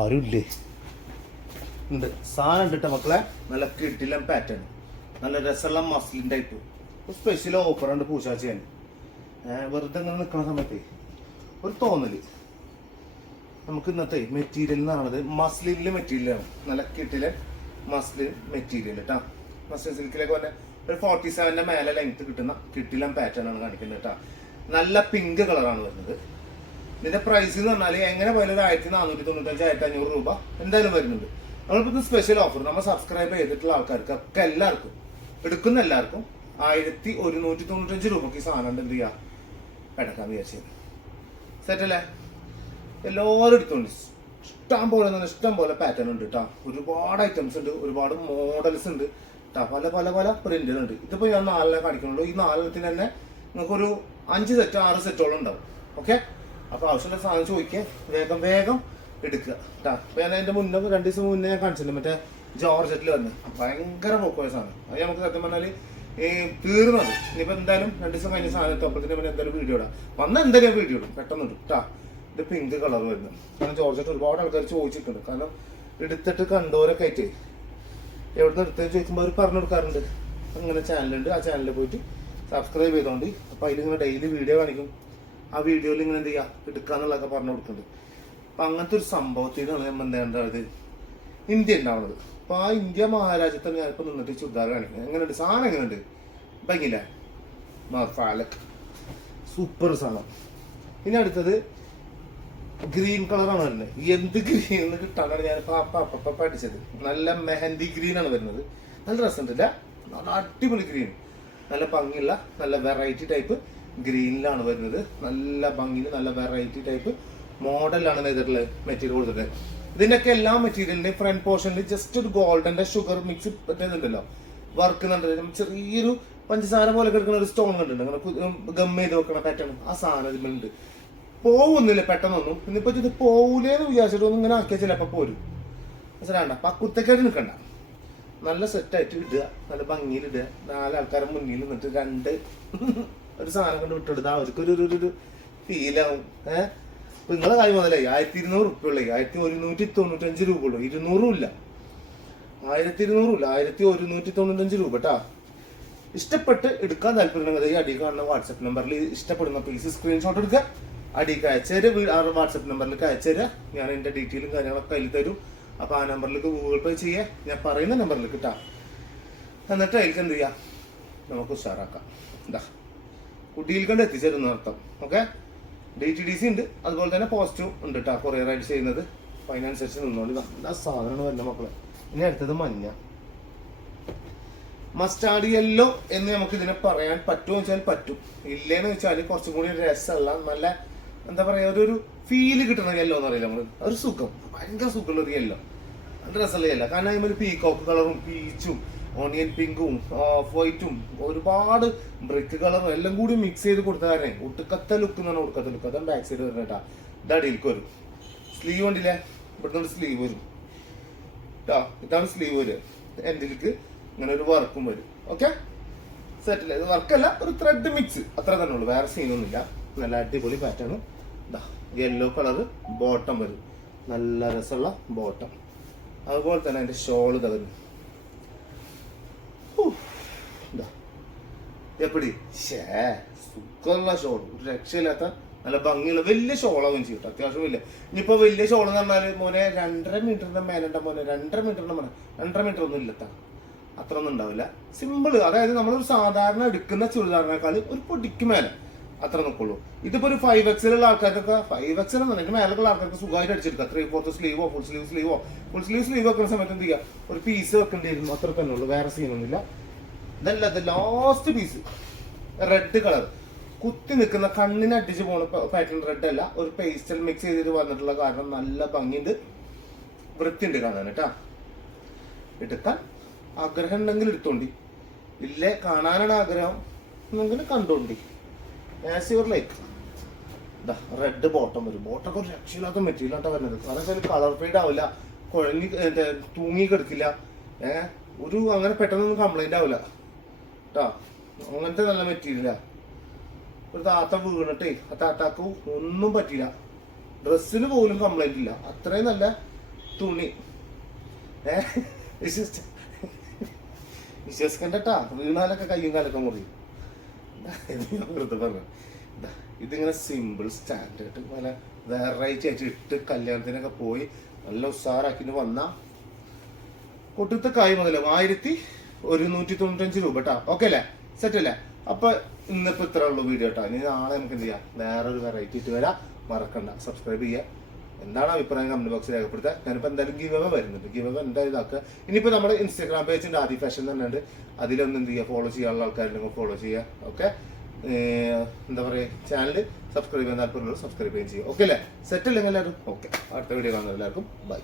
ആരുമില്ലേ? ഉണ്ട്, സാധനം ഉണ്ട് കേട്ടോ മക്കളെ. നല്ല കിടിലൻ പാറ്റേൺ, നല്ല രസമുള്ള മസ്ലിൻ ടൈപ്പ്. സ്പെഷ്യൽ ഓഫറുണ്ട് പൂശാച്ചിയാണ്. വെറുതെ ഇങ്ങനെ നിൽക്കുന്ന സമയത്ത് ഒരു തോന്നല്, നമുക്ക് ഇന്നത്തെ മെറ്റീരിയൽ എന്ന് പറയുന്നത് മസ്ലിനിലെ മെറ്റീരിയലാണ്. നല്ല കിടിലൻ മസ്ലിൻ മെറ്റീരിയൽ കേട്ടോ. മസ്ലിൻ സിൽക്കിലേക്ക് തന്നെ ഒരു 47 മേലെ ലെങ്ത് കിട്ടുന്ന കിടിലൻ പാറ്റേൺ ആണ് കാണിക്കുന്നത് കേട്ടോ. നല്ല പിങ്ക് കളറാണ് വരുന്നത്. ഇതിന്റെ പ്രൈസ് എന്ന് പറഞ്ഞാൽ എങ്ങനെ പോയാലും ഒരു 1495 1500 രൂപ എന്തായാലും വരുന്നുണ്ട്. നമ്മളിപ്പോൾ സ്പെഷ്യൽ ഓഫർ നമ്മൾ സബ്സ്ക്രൈബ് ചെയ്തിട്ടുള്ള ആൾക്കാർക്ക് ഒക്കെ എല്ലാവർക്കും എടുക്കുന്ന എല്ലാവർക്കും 1195 രൂപക്ക് ഈ സാധനം എന്ത് ചെയ്യാം എടുക്കാൻ വിചാരിച്ചത്. സെറ്റല്ലേ? എല്ലാവരും എടുത്തോണ്ട് ഇഷ്ടം പോലെ പാറ്റേൺ ഉണ്ട് കേട്ടോ. ഒരുപാട് ഐറ്റംസ് ഉണ്ട്, ഒരുപാട് മോഡൽസ് ഉണ്ട് കേട്ടോ. പല പല പല പ്രിന്റുകളുണ്ട്. ഇതിപ്പോൾ ഞാൻ 4 കാണിക്കുന്നുള്ളൂ. ഈ 4 തന്നെ നിങ്ങൾക്കൊരു 5 സെറ്റ് 6 സെറ്റോളം ഉണ്ടാവും. ഓക്കെ, അപ്പോൾ ആവശ്യമുള്ള സാധനം ചോദിക്കുക, വേഗം എടുക്കുക കേട്ടോ. അപ്പോൾ ഞാൻ അതിൻ്റെ മുന്നേ 2 ദിവസം മുന്നേ ഞാൻ കാണിച്ചിട്ടുണ്ട്, മറ്റേ ജോർജറ്റിൽ വന്ന് ഭയങ്കര പോക്കോയ സാധനം. അത് നമുക്ക് സത്യം പറഞ്ഞാൽ തീർന്നത്. ഇനിയിപ്പോൾ എന്തായാലും 2 ദിവസം കഴിഞ്ഞ സാധനം എത്തുമ്പോഴത്തേന് പിന്നെ എന്തായാലും വീഡിയോ ഇടാം. എന്തായാലും വീഡിയോ ഇടും പെട്ടെന്ന് ഇടും കേട്ടോ. ഇത് പിങ്ക് കളർ വരുന്നത്. കാരണം ജോർജറ്റ് ഒരുപാട് ആൾക്കാർ ചോദിച്ചിട്ടുണ്ട്. കാരണം എടുത്തിട്ട് കണ്ടോരൊക്കെ ആയിട്ട് എവിടെ നിന്ന് എടുത്തത് ചോദിക്കുമ്പോൾ അവർ പറഞ്ഞു കൊടുക്കാറുണ്ട്. അങ്ങനെ ചാനലുണ്ട്, ആ ചാനലിൽ പോയിട്ട് സബ്സ്ക്രൈബ് ചെയ്തോണ്ട്. അപ്പോൾ അതിലിങ്ങനെ ഡെയിലി വീഡിയോ കാണിക്കും. ആ വീഡിയോയിൽ ഇങ്ങനെ എന്ത് ചെയ്യുക എടുക്കാന്നുള്ളതൊക്കെ പറഞ്ഞു കൊടുക്കുന്നുണ്ട്. അപ്പം അങ്ങനത്തെ ഒരു സംഭവത്തിനാണ് നമ്മൾ എന്താ ഇന്ത്യ ഉണ്ടാവുന്നത്. അപ്പോൾ ആ ഇന്ത്യ മഹാരാജ്യത്താണ് ഞാനിപ്പോൾ നിന്നിട്ട് ചുരിദാർ കാണിക്കുന്നത്. എങ്ങനെയുണ്ട് സാധനം? എങ്ങനെയുണ്ട്? ഭംഗിയില്ല, ഫാലക് സൂപ്പർ സാധനം. ഇനി അടുത്തത് ഗ്രീൻ കളറാണ് വരുന്നത്. എന്ത് ഗ്രീൻ എന്ന് കിട്ടാനാണ് ഞാൻ പഠിച്ചത്. നല്ല മെഹന്തി ഗ്രീൻ ആണ് വരുന്നത്. നല്ല രസമുണ്ടല്ല, നല്ല അടിപൊളി ഗ്രീൻ, നല്ല ഭംഗിയുള്ള നല്ല വെറൈറ്റി ടൈപ്പ് ഗ്രീനിലാണ് വരുന്നത്. നല്ല ഭംഗിയിൽ നല്ല വെറൈറ്റി ടൈപ്പ് മോഡലാണ് ചെയ്തിട്ടുള്ളത്. മെറ്റീരിയൽ കൊടുത്തിട്ട് ഇതിൻ്റെയൊക്കെ എല്ലാ മെറ്റീരിയലിന്റെയും ഫ്രണ്ട് പോർഷനിൽ ജസ്റ്റ് ഒരു ഗോൾഡന്റെ ഷുഗർ മിക്സ് പറ്റുന്നുണ്ടല്ലോ, വർക്ക് ചെറിയൊരു പഞ്ചസാര പോലെ കിടക്കുന്ന ഒരു സ്റ്റോൺ കണ്ടിട്ടുണ്ട്, അങ്ങനെ ഗം ചെയ്ത് വെക്കണ പാറ്റേൺ. ആ സാധനം ഇതിലുണ്ട്. പോവുന്നില്ല പെട്ടെന്നൊന്നും. ഇന്നിപ്പോ ഇത് പോവൂലേന്ന് വിചാരിച്ചിട്ടൊന്നും ഇങ്ങനെ ആക്കിയാൽ ചിലപ്പോൾ പോരും. മനസ്സിലാണ്ട? അപ്പൊ ആ കുത്തക്കേട്ട് നിൽക്കണ്ട, നല്ല സെറ്റായിട്ട് ഇടുക, നല്ല ഭംഗിയിൽ ഇടുക. 4 ആൾക്കാരെ മുന്നിൽ നിന്നിട്ട് ഒരു സാധനം കൊണ്ട് വിട്ടെടുത്താൽ അവർക്കൊരു ഫീലാവും. ഇപ്പൊ നിങ്ങളെ കാര്യം മുതലായി 1200 റുപ്യ ഉള്ളേ, 1195 രൂപ ഉള്ളൂ. 200 ഇല്ല, 1200 ഇല്ല, 1195 രൂപ കേട്ടാ. ഇഷ്ടപ്പെട്ട് എടുക്കാൻ താല്പര്യം ഈ അടി കാണുന്ന വാട്സപ്പ് നമ്പറിൽ ഇഷ്ടപ്പെടുന്ന പീസ് സ്ക്രീൻഷോട്ട് എടുക്കുക, അടിക്ക് അയച്ചുതരും. വാട്സപ്പ് നമ്പറിലേക്ക് അയച്ചുതരാം. ഞാൻ എൻ്റെ ഡീറ്റെയിലും കാര്യങ്ങളൊക്കെ കയ്യിൽ തരും. അപ്പോൾ ആ നമ്പറിലേക്ക് ഗൂഗിൾ പേ ചെയ്യുക, ഞാൻ പറയുന്ന നമ്പറിലേക്ക് കിട്ടാം. എന്നിട്ട് അതിലേക്ക് എന്ത് ചെയ്യാം, നമുക്ക് ഉഷാറാക്കാം. എന്താ കുട്ടിയിൽ കണ്ട് എത്തിച്ചേരുന്ന അർത്ഥം. ഓക്കെ, DTDC ഉണ്ട്, അതുപോലെ തന്നെ പോസ്റ്റും ഉണ്ട് കേട്ടോ, കൊറിയറായിട്ട് ചെയ്യുന്നത്. അപ്പോൾ അതിനനുസരിച്ച് നിന്നോണ്ട് നല്ല സാധനമാണ് വരുന്നത് മക്കളെ. ഇനി അടുത്തത് മഞ്ഞ മസ്റ്റാർഡ് യെല്ലോ എന്ന് നമുക്ക് ഇതിനെ പറയാൻ പറ്റുമോ വെച്ചാൽ പറ്റും. ഇല്ലേന്ന് വെച്ചാൽ കുറച്ചും കൂടി രസമുള്ള നല്ല എന്താ പറയാ ഒരു ഫീല് കിട്ടുന്ന യെല്ലോ എന്ന് പറയില്ല നമ്മള്. ഒരു സുഖം, ഭയങ്കര സുഖമുള്ള ഒരു യെല്ലോ, നല്ല രസമുള്ള യെല്ലോ. കാരണം അതിന് പീകോക്ക് കളറും പീച്ചും ഓണിയൻ പിങ്കും ഓഫ് വൈറ്റും ഒരുപാട് ബ്രിക്ക് കളറും എല്ലാം കൂടി മിക്സ് ചെയ്ത് കൊടുത്ത കാരണം ഒട്ടുക്കത്ത ലുക്ക് എന്ന് പറഞ്ഞാൽ ഒടുക്കത്ത ലുക്ക്. അതാണ് ബാക്ക് സൈഡ് വരുന്നത് കേട്ടാ. ഇത് അടിയിലേക്ക് വരും. സ്ലീവ് കണ്ടില്ലേ, ഇവിടുന്ന് സ്ലീവ് വരും കേട്ടോ. ഇതാണ് സ്ലീവ് വരിക. എൻഡിലേക്ക് ഇങ്ങനെ ഒരു വർക്കും വരും. ഓക്കെ, സെറ്റില്. ഇത് വർക്കല്ല, ഒരു ത്രെഡ് മിക്സ്, അത്ര തന്നെ ഉള്ളൂ, വേറെ സീനൊന്നുമില്ല. നല്ല അടിപൊളി പാറ്റേൺ. യെല്ലോ കളറ് ബോട്ടം വരും, നല്ല രസമുള്ള ബോട്ടം. അതുപോലെ തന്നെ അതിന്റെ ഷോള് തകരും. എപ്പടി സുഖമുള്ള ഷോൾ, ഒരു രക്ഷയില്ലാത്ത നല്ല ഭംഗിയുള്ള വലിയ ഷോളാവും ചെയ്യട്ടോ. അത്യാവശ്യം വലിയ. ഇനിയിപ്പോ വലിയ ഷോൾ എന്ന് പറഞ്ഞാല് മോനെ 2.5 മീറ്ററിന്റെ മേലുണ്ട മോനെ, 2.5 മീറ്ററിന്റെ മോനെ, 2.5 മീറ്റർ ഒന്നും ഇല്ലത്താ, അത്ര ഒന്നും ഉണ്ടാവില്ല. സിമ്പിള്, അതായത് നമ്മളൊരു സാധാരണ എടുക്കുന്ന ചുരിദാറിനേക്കാൾ ഒരു പൊടിക്ക് മേലെ അത്ര നിൽക്കുള്ളൂ. ഇതിപ്പോ ഒരു 5XL ഉള്ള ആൾക്കാർക്കൊക്കെ 5XL എന്നിട്ട് മേലുള്ള ആൾക്കാർക്ക് സുഖമായിട്ട് അടിച്ചെടുക്കാം. 3/4 സ്ലീവോ ഫുൾ സ്ലീവ് വെക്കുന്ന സമയത്ത് എന്ത് ചെയ്യുക, ഒരു പീസ് വെക്കേണ്ടി വരുന്നു, അത്ര തന്നെ ഉള്ളൂ, വേറെ സീനൊന്നുമില്ല. ഇതല്ല, ലാസ്റ്റ് പീസ് റെഡ് കളർ കുത്തി നിൽക്കുന്ന കണ്ണിന് അടിച്ച് പോണ പാറ്റേൺ റെഡ് അല്ല, ഒരു പേസ്റ്റൽ മിക്സ് ചെയ്തിട്ട് വന്നിട്ടുള്ള കാരണം നല്ല ഭംഗിയുണ്ട്, വൃത്തിയുണ്ട് കാണാൻ കേട്ടാ. എടുക്കാൻ ആഗ്രഹം ഉണ്ടെങ്കിൽ എടുത്തോണ്ടി, ഇല്ലേ കാണാനാണ് ആഗ്രഹം എന്നെങ്കിൽ കണ്ടോണ്ടി. As your like. Red bottom വരും. ബോട്ടൊക്കെ ഒരു രക്ഷയില്ലാത്ത മെറ്റീരിയലായിട്ടാണ് വരുന്നത്. കാരണം വെച്ചാൽ കളർ ഫെയ്ഡ് ആവില്ല, കുഴങ്ങി തൂങ്ങി കിടക്കില്ല, ഒരു അങ്ങനെ പെട്ടെന്നൊന്നും കംപ്ലൈന്റ് ആവില്ല കേട്ടോ. അങ്ങനത്തെ നല്ല മെറ്റീരിയലാ. ഒരു താത്ത വീണിട്ടേ ആ താത്താക്ക് ഒന്നും പറ്റില്ല, ഡ്രസ്സിന് പോലും കംപ്ലൈന്റ് ഇല്ല, അത്രയും നല്ല തുണി വിശ്വസിക്കണ്ടട്ടാ, വീണാലൊക്കെ കയ്യും കാലൊക്കെ മുറിയും. വെറുതെ പറഞ്ഞു. ഇതിങ്ങനെ സിമ്പിൾ സ്റ്റാൻഡേർഡ് പോലെ വെറൈറ്റി ആയിട്ട് ഇട്ട് കല്യാണത്തിനൊക്കെ പോയി നല്ല ഉഷാറാക്കിട്ട് വന്ന കൊട്ടുത്ത കായ് മുതൽ 1195 രൂപ കേട്ടോ. ഓക്കെ അല്ലേ, സെറ്റ് അല്ലേ? അപ്പൊ ഇന്നിപ്പോ ഇത്ര ഉള്ളൂ വീഡിയോ കേട്ടോ. ഇനി നാളെ നമുക്ക് എന്ത് ചെയ്യാം, വേറൊരു വെറൈറ്റി ഇട്ട് വരാം. മറക്കണ്ട, സബ്സ്ക്രൈബ് ചെയ്യുക. എന്താണ് അഭിപ്രായം കമന്റ് ബോക്സിൽ രേഖപ്പെടുത്തുക. ഞാനിപ്പോൾ എന്തായാലും ഗിവ് അവേ വരുന്നുണ്ട്. ഗിവ് അവേ എന്തായാലും ഇതാക്കുക. ഇനിയിപ്പോൾ നമ്മുടെ ഇൻസ്റ്റാഗ്രാം പേജുണ്ട്, ആദി ഫാഷൻ തന്നെ ഉണ്ട്. അതിലൊന്നും എന്ത് ചെയ്യുക, ഫോളോ ചെയ്യാനുള്ള ആൾക്കാരുണ്ടെങ്കിൽ ഫോളോ ചെയ്യുക. ഓക്കെ, എന്താ പറയുക, ചാനൽ സബ്സ്ക്രൈബ് ചെയ്യാൻ താല്പര്യമുള്ളവർ സബ്സ്ക്രൈബ് ചെയ്യുക. ഓക്കെ അല്ലേ, സെറ്റ് അല്ലെങ്കിൽ എല്ലാവരും ഓക്കെ. അടുത്ത വീഡിയോ കാണുന്നത് എല്ലാവർക്കും ബൈ.